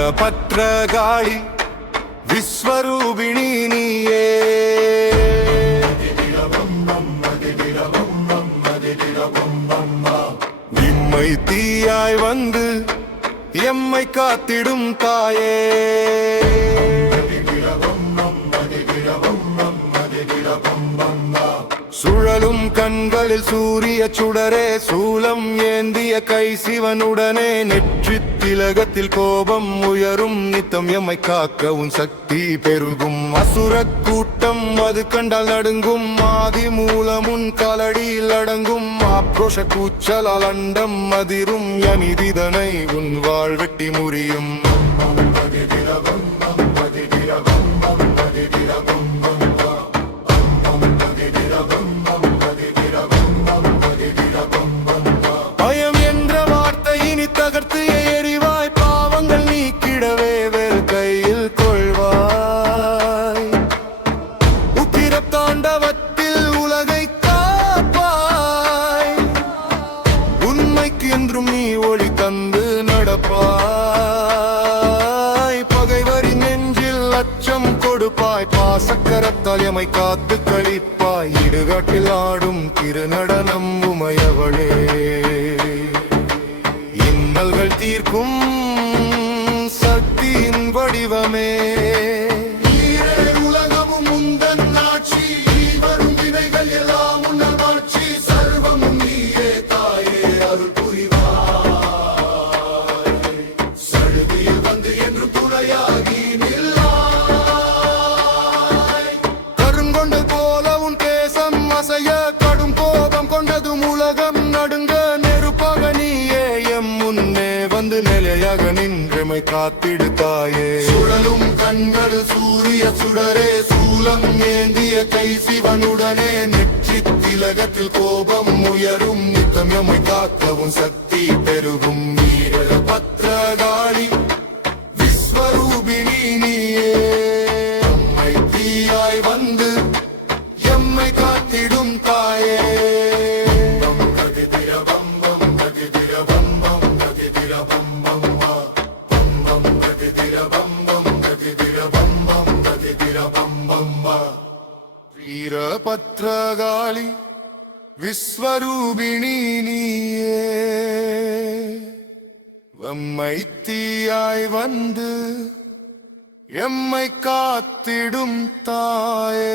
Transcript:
வீரபத்ரகாளி விஸ்வரூபிணி நீயே இம்மை தீயாய் வந்து எம்மை காத்திடும் தாயே சுழலும் கண்களில் சூரிய சுடரே சூலம் ஏந்திய கை சிவனுடனே நெற்றி திலகத்தில் கோபம் உயரும் நித்தம் எம்மை காக்க உன் சக்தி பெருகும் அசுர கூட்டம் அது கண்டால் நடுங்கும் ஆதி மூலமுன் காலடியில் அடங்கும் ஆக்ரோஷ கூச்சலால் அண்டம் அதிரும் அநீதிதனை உன் வாழ் வெட்டி முறியும் என்றும் நீ ஒளி தந்து நடப்பாய் பகைவரின் நெஞ்சில் அச்சம் கொடுப்பாய் பாசக்கரத்தால் எமை காத்து கழிப்பாய் இடுகாட்டில் ஆடும் திருநடனம் உமையவளே இன்னல்கள் தீர்க்கும் சக்தியின் வடிவமே உலகமும் முந்தன் ஆட்சி வரும் வினைகள் எல்லாம் உன்னல் ஆட்சி சர்வமும் நீயே தாயே அருள் நிலையாக நின்றமை காத்திடு தாயே சுழலும் கண்கள் சூரிய சுடரே சூலம் ஏந்திய கை சிவனுடனே நெற்றி திலகத்தில் கோபம் உயரும் நித்தம் எம்மை காக்கவும் சக்தி பெருகும் வீரபத்ரகாளி விஸ்வரூபிணி நீயே எம்மை தீயாய் வந்து எம்மை காத்திடும் தாயே வீரபத்ரகாளி விஸ்வரூபிணி நீயே எம்மை தீயாய் வந்து எம்மை காத்திடும் தாயே.